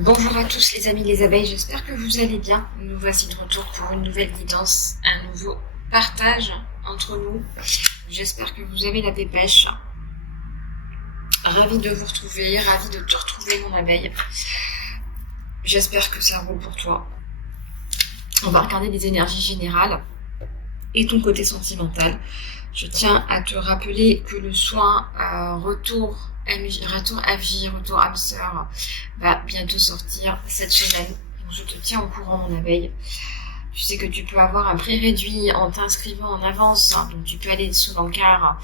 Bonjour à tous les amis les abeilles, j'espère que vous allez bien. Nous voici de retour pour une nouvelle guidance, un nouveau partage entre nous. J'espère que vous avez la dépêche. Ravie de vous retrouver, ravie de te retrouver mon abeille. J'espère que ça roule pour toi. On va regarder les énergies générales et ton côté sentimental. Je tiens à te rappeler que le soin retour à vie, retour âme sœur va bientôt sortir cette semaine. Donc je te tiens au courant mon abeille. Tu sais que tu peux avoir un prix réduit en t'inscrivant en avance. Donc tu peux aller sous l'encart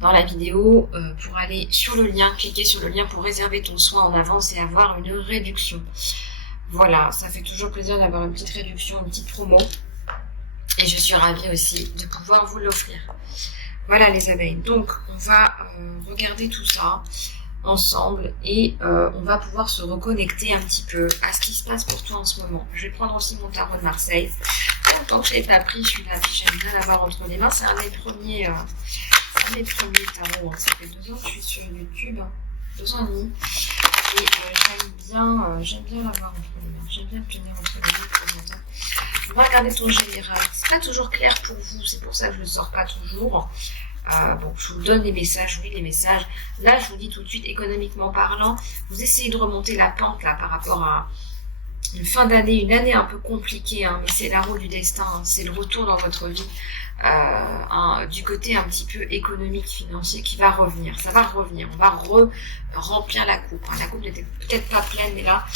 dans la vidéo pour aller sur le lien, cliquer sur le lien pour réserver ton soin en avance et avoir une réduction. Voilà, ça fait toujours plaisir d'avoir une petite réduction, une petite promo. Et je suis ravie aussi de pouvoir vous l'offrir. Voilà les abeilles, donc on va regarder tout ça ensemble et on va pouvoir se reconnecter un petit peu à ce qui se passe pour toi en ce moment. Je vais prendre aussi mon tarot de Marseille. Longtemps que je ne l'ai pas pris, celui-là, j'aime bien l'avoir entre les mains. C'est un des premiers tarots. Ça fait 2 ans que je suis sur YouTube, 2 ans et demi. Et j'aime bien l'avoir entre les mains. J'aime bien le tenir entre les mains de temps en temps. On va regarder ton général. C'est pas toujours clair pour vous, c'est pour ça que je ne le sors pas toujours. Bon, je vous donne les messages, oui les messages. Là, je vous dis tout de suite, économiquement parlant, vous essayez de remonter la pente là par rapport à une fin d'année, une année un peu compliquée, hein, mais c'est la roue du destin, hein, c'est le retour dans votre vie du côté un petit peu économique, financier qui va revenir. Ça va revenir, on va remplir la coupe. Hein. La coupe n'était peut-être pas pleine, mais là,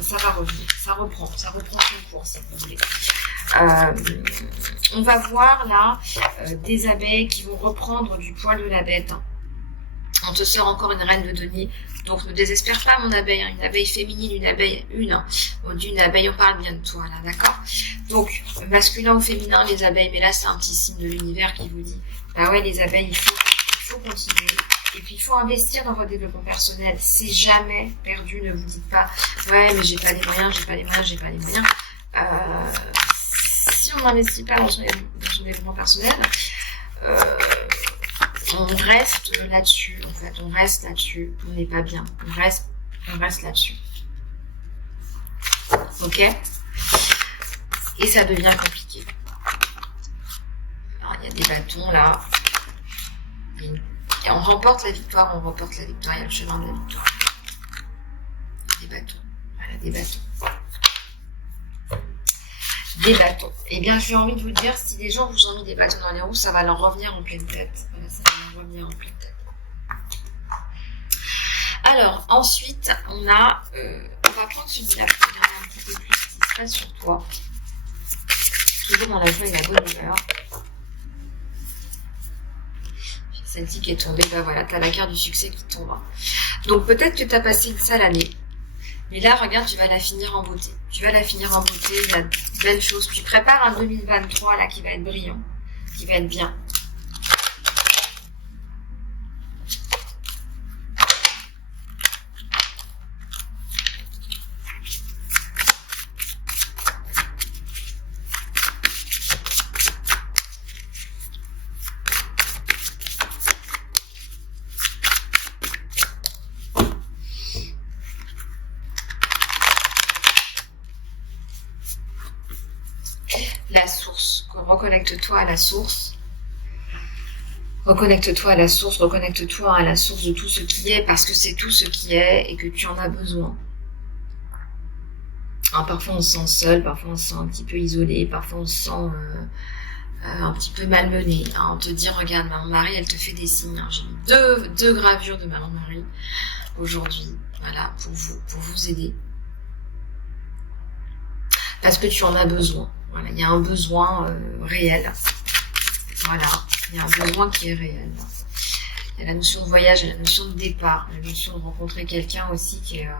ça va revenir. Ça reprend son cours, si vous voulez. On va voir là des abeilles qui vont reprendre du poil de la bête. On te sort encore une reine de denier. Donc ne désespère pas mon abeille, hein. Une abeille féminine, une abeille, on dit une abeille, on parle bien de toi là, d'accord? Donc masculin ou féminin les abeilles, mais là c'est un petit signe de l'univers qui vous dit, bah ouais les abeilles, il faut continuer. Et puis il faut investir dans votre développement personnel, c'est jamais perdu, ne vous dites pas, ouais mais j'ai pas les moyens. Si on n'investit pas dans son développement personnel, on reste là-dessus, en fait, on n'est pas bien, on reste là-dessus. Ok? Et ça devient compliqué. Alors, il y a des bâtons là. Et on remporte la victoire, il y a le chemin de la victoire. Des bâtons, voilà, des bâtons. Des bâtons. Eh bien, j'ai envie de vous dire, si les gens vous ont mis des bâtons dans les roues, ça va leur revenir en pleine tête. Voilà, ça va leur revenir en pleine tête. Alors, ensuite, on va prendre celui-là pour regarder un petit peu plus ce qui se passe sur toi. Toujours dans la joie et la bonne humeur. Celle-ci qui est tombée, bah voilà, t'as la carte du succès qui tombe. Donc, peut-être que t'as passé une sale année. Mais là, regarde, tu vas la finir en beauté. Il y a de belles choses. Tu prépares un 2023 là qui va être brillant, qui va être bien. La source, reconnecte-toi à la source. Reconnecte-toi à la source de tout ce qui est, parce que c'est tout ce qui est et que tu en as besoin. Alors, parfois on se sent seul, parfois on se sent un petit peu isolé, parfois on se sent un petit peu malmené. Hein. On te dit, regarde, Maman Marie, elle te fait des signes. Hein. J'ai mis deux gravures de Maman Marie aujourd'hui, voilà, pour vous aider. Parce que tu en as besoin. Voilà, il y a un besoin réel. Voilà, il y a un besoin qui est réel. Il y a la notion de voyage, il y a la notion de départ, la notion de rencontrer quelqu'un aussi qui est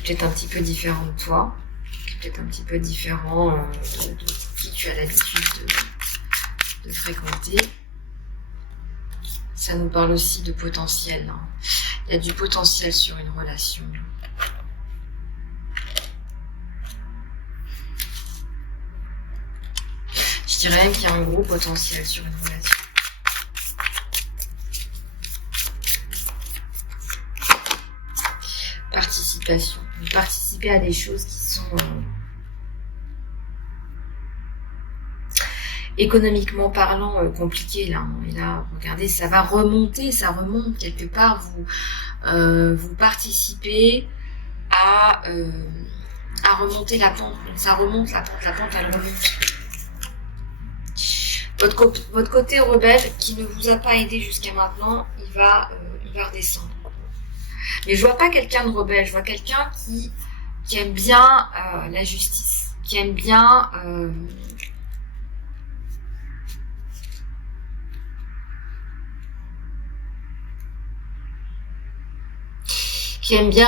peut-être un petit peu différent de toi, qui est peut-être un petit peu différent de qui tu as l'habitude de fréquenter. Ça nous parle aussi de potentiel. Hein. Il y a du potentiel sur une relation. Je dirais même qu'il y a un gros potentiel sur une relation. participation. Vous participez à des choses qui sont économiquement parlant compliquées là. Et là, regardez, ça va remonter, ça remonte quelque part. Vous participez à remonter la pente. Donc ça remonte, la pente elle remonte. Votre côté rebelle qui ne vous a pas aidé jusqu'à maintenant, il va redescendre. Mais je vois pas quelqu'un de rebelle, je vois quelqu'un qui aime bien la justice, qui aime bien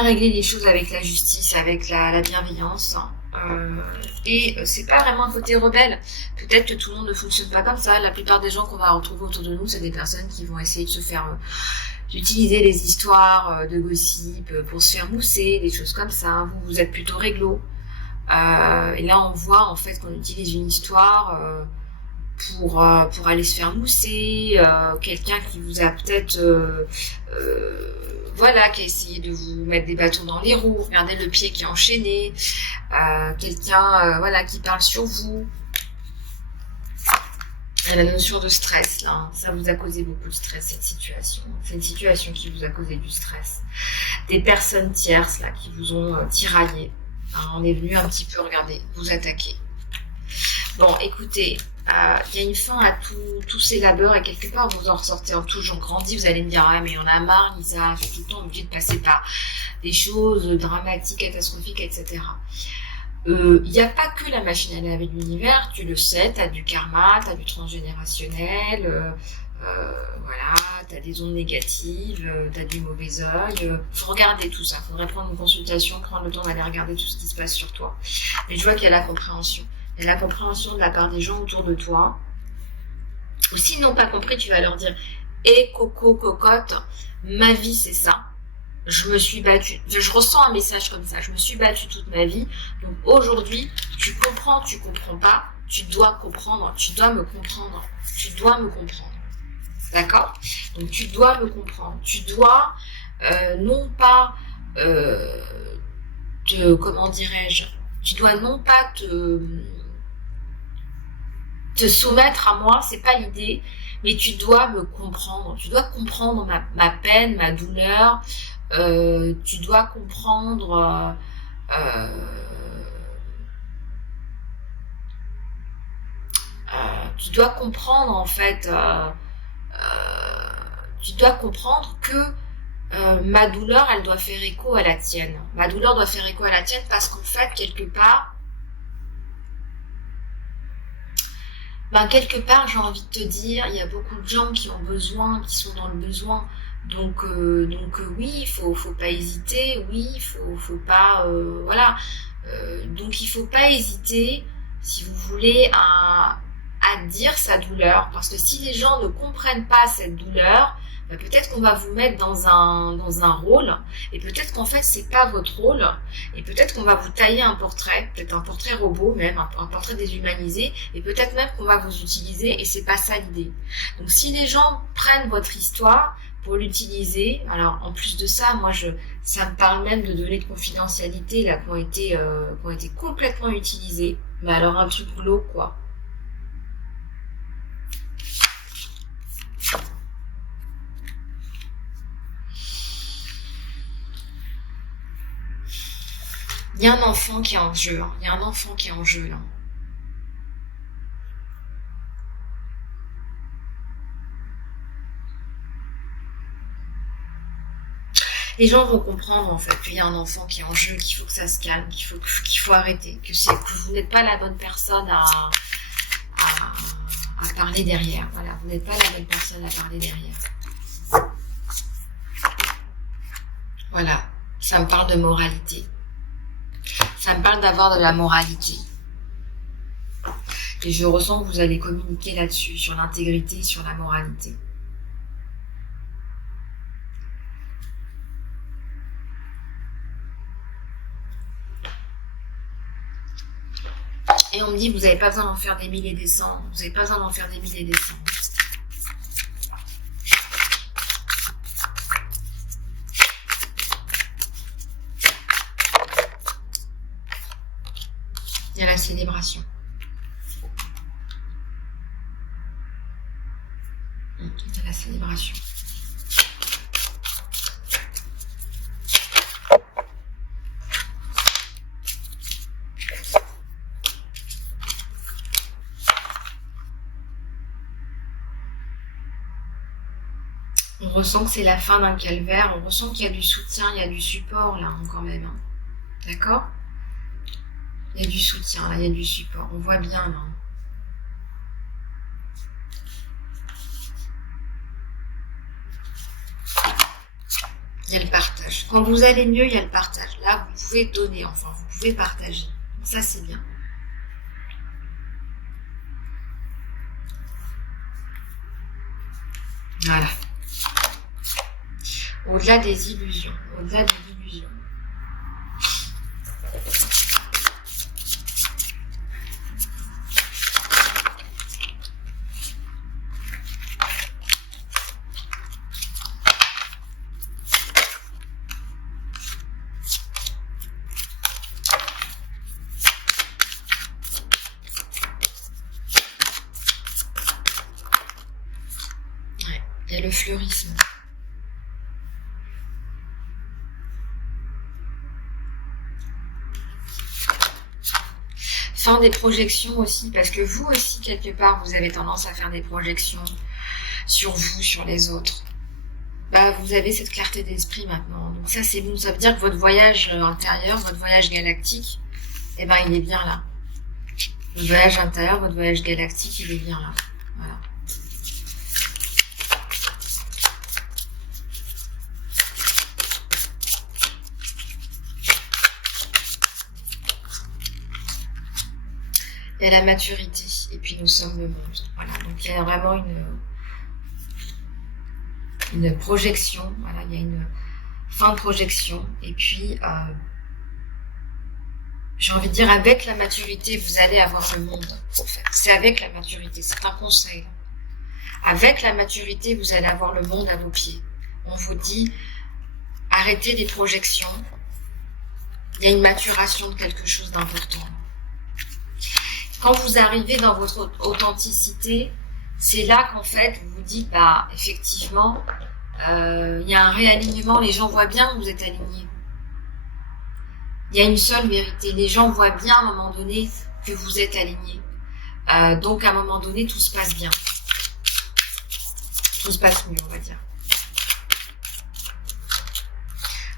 régler les choses avec la justice, avec la bienveillance. Et c'est pas vraiment un côté rebelle. Peut-être que tout le monde ne fonctionne pas comme ça. La plupart des gens qu'on va retrouver autour de nous, c'est des personnes qui vont essayer de se faire d'utiliser les histoires de gossip pour se faire mousser, des choses comme ça. Vous êtes plutôt réglo. Et là, on voit en fait qu'on utilise une histoire pour aller se faire mousser. Quelqu'un qui vous a peut-être qui a essayé de vous mettre des bâtons dans les roues. Regardez le pied qui est enchaîné. Quelqu'un qui parle sur vous. Il y a la notion de stress là, hein. Ça vous a causé beaucoup de stress cette situation. C'est une situation qui vous a causé du stress. Des personnes tierces là qui vous ont tiraillé. Hein, on est venu un petit peu, regardez, vous attaquer. Bon, écoutez, il y a une fin à tous ces labeurs et quelque part vous en ressortez en toujours grandi. Vous allez me dire, ah mais on a marre, Lisa, je suis tout le temps obligée de passer par des choses dramatiques, catastrophiques, etc. Il n'y a pas que la machine à laver de l'univers, tu le sais, tu as du karma, tu as du transgénérationnel, tu as des ondes négatives, tu as du mauvais œil. Faut regarder tout ça, faudrait prendre une consultation, prendre le temps d'aller regarder tout ce qui se passe sur toi. Mais je vois qu'il y a la compréhension. Il y a la compréhension de la part des gens autour de toi. Ou s'ils n'ont pas compris, tu vas leur dire « Eh coco, cocotte, ma vie c'est ça. Je me suis battue. » Je ressens un message comme ça. Je me suis battue toute ma vie. Donc aujourd'hui, tu comprends pas. Tu dois comprendre. Tu dois me comprendre. Tu dois me comprendre. D'accord ? Donc tu dois me comprendre. Tu dois non pas comment dirais-je ? Tu dois non pas te soumettre à moi, c'est pas l'idée, mais tu dois me comprendre. Tu dois comprendre ma peine, ma douleur. Tu dois comprendre tu dois comprendre en fait tu dois comprendre que ma douleur elle doit faire écho à la tienne. Ma douleur doit faire écho à la tienne parce qu'en fait quelque part j'ai envie de te dire, il y a beaucoup de gens qui ont besoin, qui sont dans le besoin. Donc oui, il faut pas hésiter, oui, il faut pas donc il faut pas hésiter si vous voulez à dire sa douleur, parce que si les gens ne comprennent pas cette douleur, peut-être qu'on va vous mettre dans un rôle, et peut-être qu'en fait c'est pas votre rôle, et peut-être qu'on va vous tailler un portrait, peut-être un portrait robot même, un portrait déshumanisé, et peut-être même qu'on va vous utiliser, et c'est pas ça l'idée. Donc si les gens prennent votre histoire pour l'utiliser, alors en plus de ça, ça me parle même de données de confidentialité là qui ont été complètement utilisées, mais alors un truc glauque quoi. Il y a un enfant qui est en jeu, hein. Il y a un enfant qui est en jeu là. Les gens vont comprendre en fait qu'il y a un enfant qui est en jeu, qu'il faut que ça se calme, qu'il faut arrêter, que vous n'êtes pas la bonne personne à parler derrière. Voilà, vous n'êtes pas la bonne personne à parler derrière. Voilà, ça me parle de moralité. Ça me parle d'avoir de la moralité. Et je ressens que vous allez communiquer là-dessus, sur l'intégrité, sur la moralité. Et on me dit, vous n'avez pas besoin d'en faire des milliers et des cents. Vous n'avez pas besoin d'en faire des milliers et des cents. Il y a la célébration. Il y a la célébration. On ressent que c'est la fin d'un calvaire, on ressent qu'il y a du soutien, il y a du support là, quand même. Hein. D'accord ? Il y a du soutien, là, il y a du support, on voit bien là. Il y a le partage. Quand vous allez mieux, il y a le partage. Là, vous pouvez donner, enfin, vous pouvez partager. Ça, c'est bien. Voilà. Au-delà des illusions. Au-delà des illusions. Ouais. Il y a le fleurisme. Fin des projections aussi, parce que vous aussi, quelque part, vous avez tendance à faire des projections sur vous, sur les autres. Bah, vous avez cette clarté d'esprit maintenant. Donc ça, c'est bon. Ça veut dire que votre voyage intérieur, votre voyage galactique, eh ben, il est bien là. Votre voyage intérieur, votre voyage galactique, il est bien là. Voilà. Il y a la maturité, et puis nous sommes le monde. Voilà, donc il y a vraiment une projection, voilà, il y a une fin de projection, et puis j'ai envie de dire, avec la maturité, vous allez avoir le monde, en fait. C'est avec la maturité, c'est un conseil. Avec la maturité, vous allez avoir le monde à vos pieds. On vous dit, arrêtez les projections, il y a une maturation de quelque chose d'important. Quand vous arrivez dans votre authenticité, c'est là qu'en fait, vous vous dites, bah, effectivement, il y a un réalignement, les gens voient bien que vous êtes alignés. Il y a une seule vérité, les gens voient bien à un moment donné que vous êtes alignés. Donc à un moment donné, tout se passe bien. Tout se passe mieux, on va dire.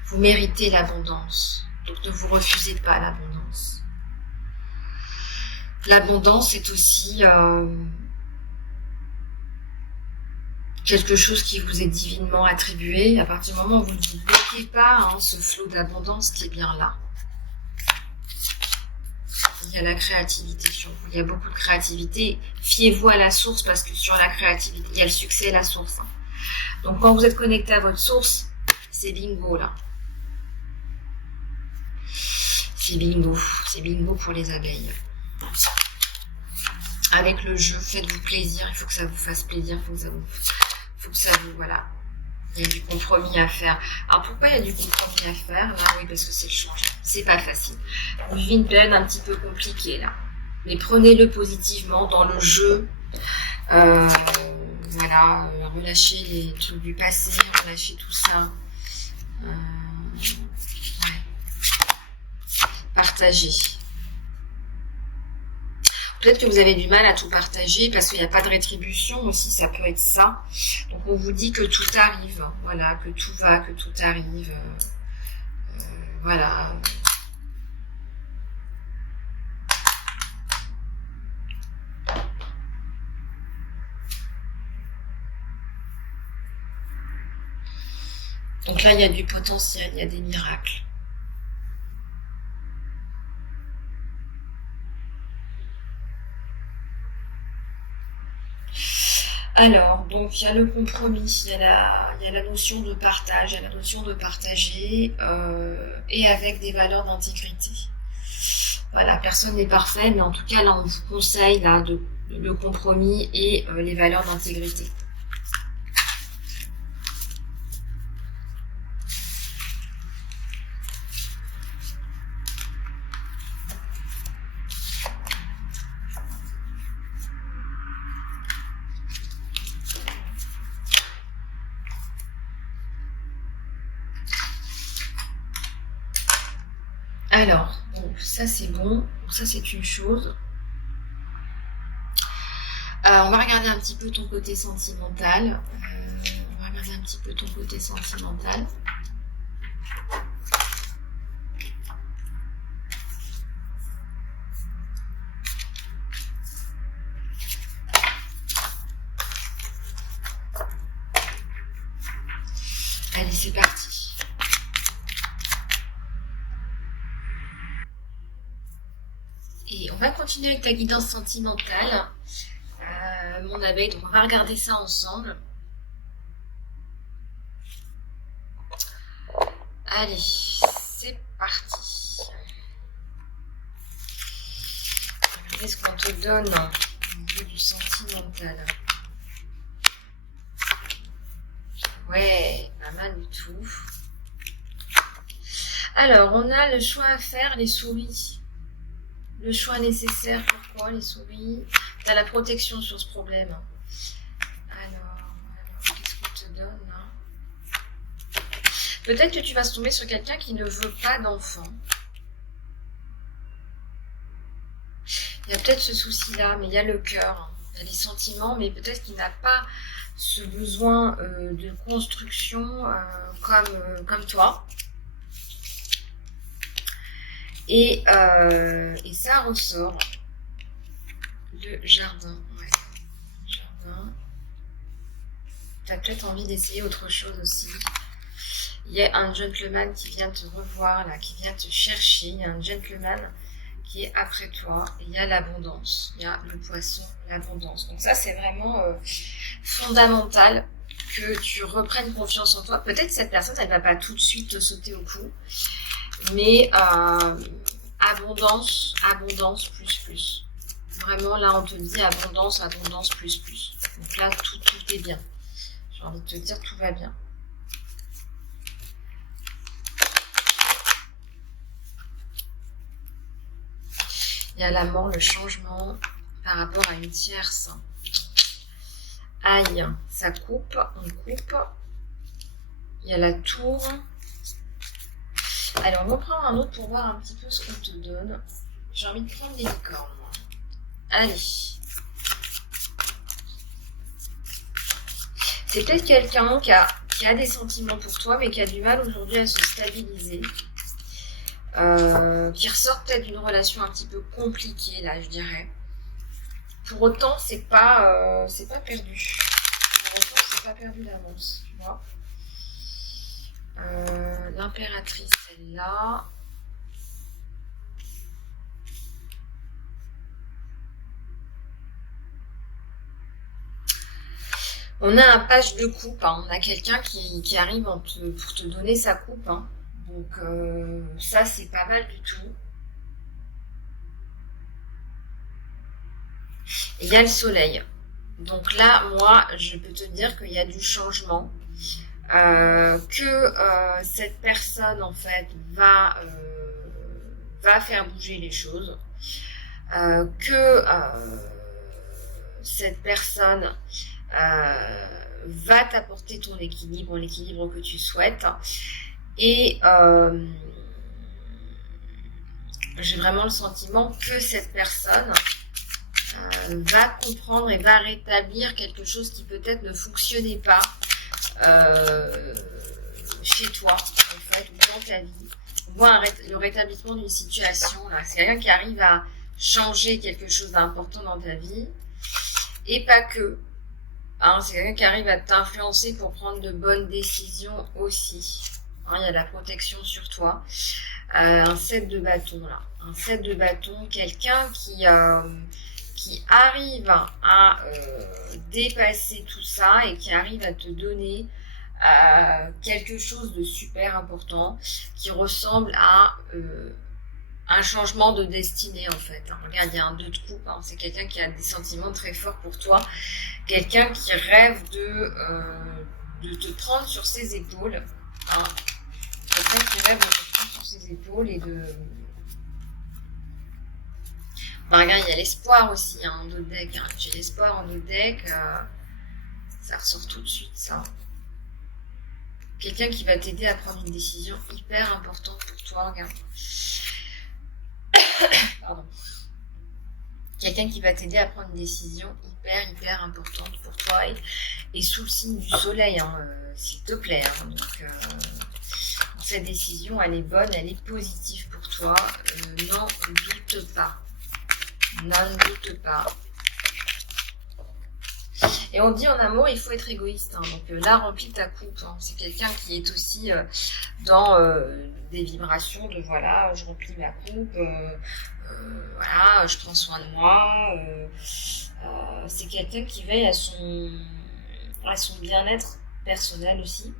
Vous méritez l'abondance, donc ne vous refusez pas l'abondance. L'abondance est aussi quelque chose qui vous est divinement attribué. À partir du moment où vous ne bloquez pas ce flot d'abondance qui est bien là. Il y a la créativité sur vous. Il y a beaucoup de créativité. Fiez-vous à la source parce que sur la créativité, il y a le succès et la source. Donc quand vous êtes connecté à votre source, c'est bingo là. C'est bingo. C'est bingo pour les abeilles. Avec le jeu, faites-vous plaisir, il faut que ça vous fasse plaisir, il faut que ça vous, voilà. Il y a du compromis à faire. Alors pourquoi il y a du compromis à faire? Là, oui, parce que c'est le changement. C'est pas facile. Vous vivez une période un petit peu compliquée là. Mais prenez-le positivement dans le jeu. Voilà, relâchez les trucs du passé, relâchez tout ça. Ouais. Partagez. Peut-être que vous avez du mal à tout partager parce qu'il n'y a pas de rétribution aussi, ça peut être ça. Donc on vous dit que tout arrive, voilà, que tout va, que tout arrive, voilà. Donc là, il y a du potentiel, il y a des miracles. Alors, donc il y a le compromis, il y a la notion de partage, il y a la notion de partager et avec des valeurs d'intégrité. Voilà, personne n'est parfait, mais en tout cas là on vous conseille là le compromis et les valeurs d'intégrité. Alors, donc ça c'est bon. Ça c'est une chose. On va regarder un petit peu ton côté sentimental. Allez, c'est parti. Et on va continuer avec ta guidance sentimentale, mon abeille. Donc on va regarder ça ensemble. Allez, c'est parti. Regardez ce qu'on te donne au niveau du sentimental. Ouais, pas mal du tout. Alors, on a le choix à faire, les souris. Le choix nécessaire, pourquoi les souris? Tu as la protection sur ce problème. Alors qu'est-ce qu'on te donne là? Peut-être que tu vas se tomber sur quelqu'un qui ne veut pas d'enfant. Il y a peut-être ce souci-là, mais il y a le cœur, il y a les sentiments, mais peut-être qu'il n'a pas ce besoin de construction comme toi. Et ça ressort. Le jardin. Ouais. Jardin. Tu as peut-être envie d'essayer autre chose aussi. Il y a un gentleman qui vient te revoir, là, qui vient te chercher. Il y a un gentleman qui est après toi. Et il y a l'abondance. Il y a le poisson, l'abondance. Donc ça, c'est vraiment fondamental que tu reprennes confiance en toi. Peut-être cette personne, elle ne va pas tout de suite te sauter au cou. Mais abondance, plus. Vraiment, là, on te dit abondance, plus. Donc là, tout est bien. J'ai envie de te dire, tout va bien. Il y a la mort, le changement par rapport à une tierce. Aïe, ça coupe, on coupe. Il y a la tour. Alors, on va prendre un autre pour voir un petit peu ce qu'on te donne. J'ai envie de prendre les licornes, moi. Allez. C'est peut-être quelqu'un qui a des sentiments pour toi, mais qui a du mal aujourd'hui à se stabiliser. Qui ressort peut-être d'une relation un petit peu compliquée, là, je dirais. Pour autant, c'est pas perdu. Pour autant, c'est pas perdu d'avance, tu vois. L'impératrice, celle-là. On a un page de coupe, hein. On a quelqu'un qui arrive pour te donner sa coupe. Hein. Donc ça, c'est pas mal du tout. Et il y a le soleil. Donc là, moi, je peux te dire qu'il y a du changement. Cette personne, en fait, va faire bouger les choses. Cette personne va t'apporter ton équilibre, l'équilibre que tu souhaites. Et j'ai vraiment le sentiment que cette personne va comprendre et va rétablir quelque chose qui peut-être ne fonctionnait pas chez toi, en fait, ou dans ta vie. On voit le rétablissement d'une situation, là. C'est quelqu'un qui arrive à changer quelque chose d'important dans ta vie. Et pas que. Hein, c'est quelqu'un qui arrive à t'influencer pour prendre de bonnes décisions aussi. Hein, il y a de la protection sur toi. Un 7 de bâton, là. Un 7 de bâton, quelqu'un qui arrive à dépasser tout ça et qui arrive à te donner quelque chose de super important qui ressemble à un changement de destinée en fait. Hein. Regarde, il y a un 2 de coupe, hein. C'est quelqu'un qui a des sentiments très forts pour toi, quelqu'un qui rêve de te prendre sur ses épaules, hein. Quelqu'un qui rêve de te prendre sur ses épaules et de... Bah, regarde, il y a l'espoir aussi hein, en dos de deck. Hein. J'ai l'espoir en dos de deck. Ça ressort tout de suite, ça. Quelqu'un qui va t'aider à prendre une décision hyper importante pour toi. Regarde. Pardon. Quelqu'un qui va t'aider à prendre une décision hyper importante pour toi et sous le signe du soleil, hein, s'il te plaît. Hein. Donc, cette décision, elle est bonne, elle est positive pour toi. N'en doute pas. N'en doute pas. Et on dit en amour, il faut être égoïste. Hein. Donc là, remplis ta coupe. Hein. C'est quelqu'un qui est aussi dans des vibrations de voilà, je remplis ma coupe, voilà, je prends soin de moi. C'est quelqu'un qui veille à son bien-être personnel aussi.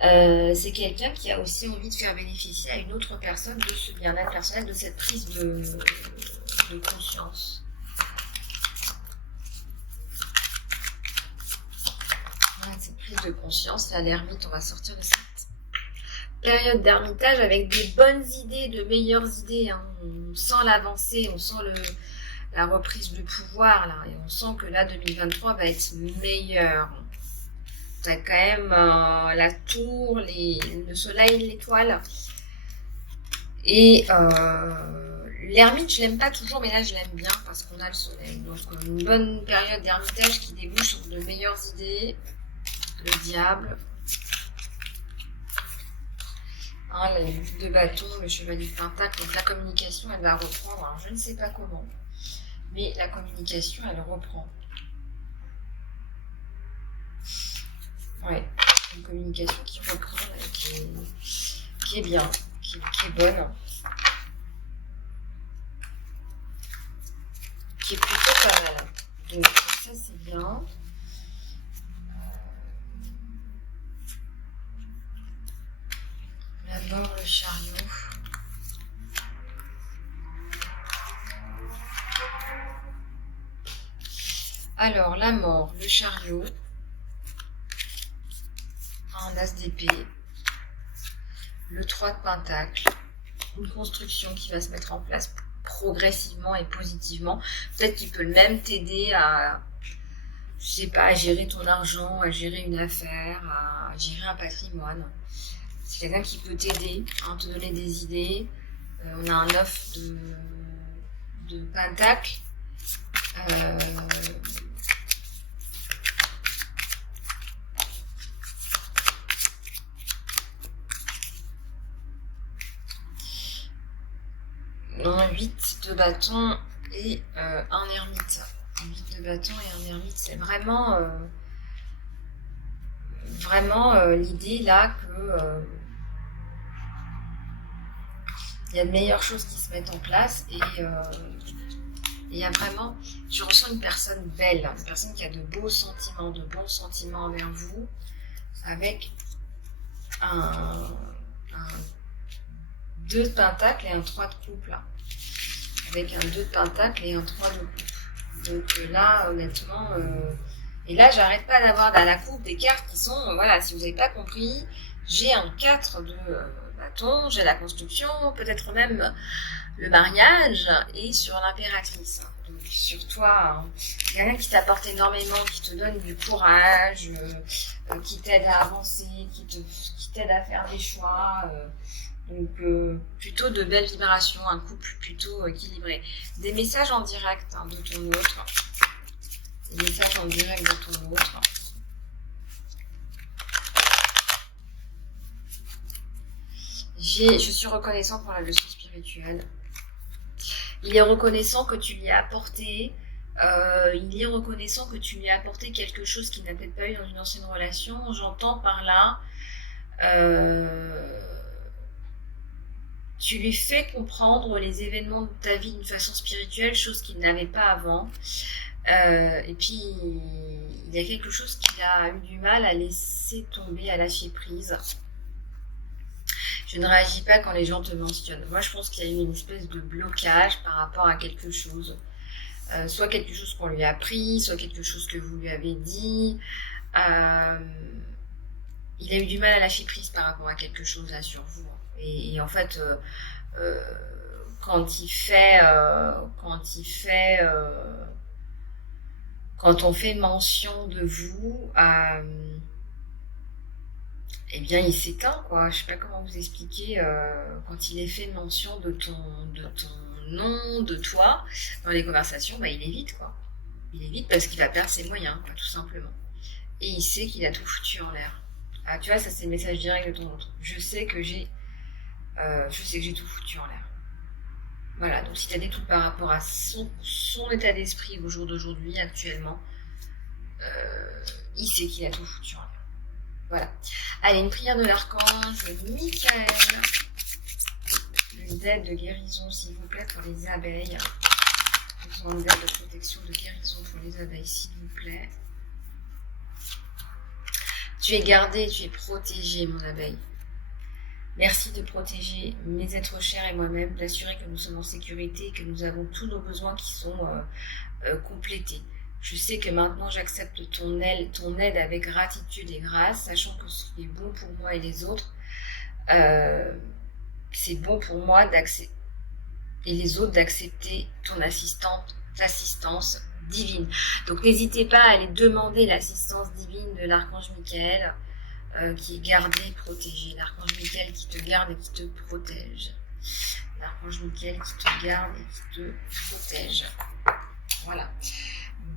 C'est quelqu'un qui a aussi envie de faire bénéficier à une autre personne de ce bien-être personnel, de cette prise de conscience. Cette prise de conscience, là, l'ermite, on va sortir de cette période d'ermitage avec des bonnes idées, de meilleures idées. Hein. On sent l'avancée, on sent la reprise de pouvoir, là, et on sent que là, 2023 va être meilleur. T'as quand même la tour, le soleil, l'étoile. Et l'ermite, je l'aime pas toujours, mais là, je l'aime bien parce qu'on a le soleil. Donc, une bonne période d'ermitage qui débouche sur de meilleures idées. Le diable, hein, le 8 de bâton, le chevalier de pentacle. Donc la communication, elle va reprendre. Alors, je ne sais pas comment, mais la communication, elle reprend. Ouais, une communication qui reprend, qui est bien, qui est bonne, qui est plutôt pas mal. Donc ça, c'est bien. La mort, le chariot. Alors, la mort, le chariot, un as d'épée, le 3 de pentacle, une construction qui va se mettre en place progressivement et positivement. Peut-être qu'il peut même t'aider à, je sais pas, à gérer ton argent, à gérer une affaire, à gérer un patrimoine. C'est quelqu'un qui peut t'aider, hein, te donner des idées. On a un 9 de pentacle. Un 8 de bâton et un ermite. Un 8 de bâton et un ermite, c'est vraiment l'idée là que il y a de meilleures choses qui se mettent en place et il y a vraiment, je ressens une personne belle, une personne qui a de beaux sentiments, de bons sentiments envers vous, avec un 2 de pentacle et un 3 de coupe là. Avec un 2 de pentacle et un 3 de coupe. Donc là, honnêtement, et là, j'arrête pas d'avoir dans la coupe des cartes qui sont, voilà, si vous n'avez pas compris, j'ai un 4 de bâton, j'ai la construction, peut-être même le mariage et sur l'impératrice. Donc sur toi, il y a quelqu'un qui t'apporte énormément, qui te donne du courage, qui t'aide à avancer, qui t'aide à faire des choix. Donc plutôt de belles vibrations, un couple plutôt équilibré. Des messages en direct hein, de ton autre. Des messages en direct de ton autre. Je suis reconnaissant pour la leçon spirituelle. Il est reconnaissant que tu lui as apporté. Il est reconnaissant que tu lui as apporté quelque chose qu'il n'a peut-être pas eu dans une ancienne relation. J'entends par là. Tu lui fais comprendre les événements de ta vie d'une façon spirituelle, chose qu'il n'avait pas avant. Et puis, il y a quelque chose qu'il a eu du mal à laisser tomber, à lâcher prise. Je ne réagis pas quand les gens te mentionnent. Moi, je pense qu'il y a eu une espèce de blocage par rapport à quelque chose. Soit quelque chose qu'on lui a appris, soit quelque chose que vous lui avez dit. Il a eu du mal à lâcher prise par rapport à quelque chose là sur vous. Et en fait, quand on fait mention de vous, eh bien il s'éteint quoi. Je sais pas comment vous expliquer quand il est fait mention de ton nom, de toi dans les conversations, bah il évite quoi. Il évite parce qu'il va perdre ses moyens, quoi, tout simplement. Et il sait qu'il a tout foutu en l'air. Ah tu vois, ça c'est le message direct de ton autre. Je sais que j'ai tout foutu en l'air. Voilà, donc si tu as des doutes par rapport à son état d'esprit au jour d'aujourd'hui, actuellement, il sait qu'il a tout foutu en l'air. Voilà. Allez, une prière de l'archange Michael. Une aide de guérison, s'il vous plaît, pour les abeilles. Nous avons une aide de protection, de guérison pour les abeilles, s'il vous plaît. Tu es gardé, tu es protégé, mon abeille. Merci de protéger mes êtres chers et moi-même, d'assurer que nous sommes en sécurité et que nous avons tous nos besoins qui sont complétés. Je sais que maintenant j'accepte ton aide avec gratitude et grâce, sachant que ce qui est bon pour moi et les autres, c'est bon pour moi et les autres d'accepter ton assistance divine. Donc n'hésitez pas à aller demander l'assistance divine de l'archange Michael, qui est gardé, protégé. L'archange Michael qui te garde et qui te protège. L'archange Michael qui te garde et qui te protège. Voilà.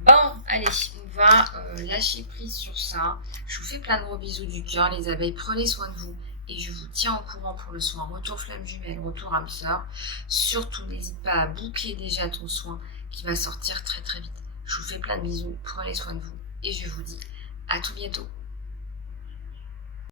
Bon, allez, on va lâcher prise sur ça. Je vous fais plein de gros bisous du cœur, les abeilles. Prenez soin de vous. Et je vous tiens au courant pour le soin. Retour flamme jumelle, retour âme sœur. Surtout, n'hésite pas à booker déjà ton soin qui va sortir très très vite. Je vous fais plein de bisous. Prenez soin de vous. Et je vous dis à tout bientôt.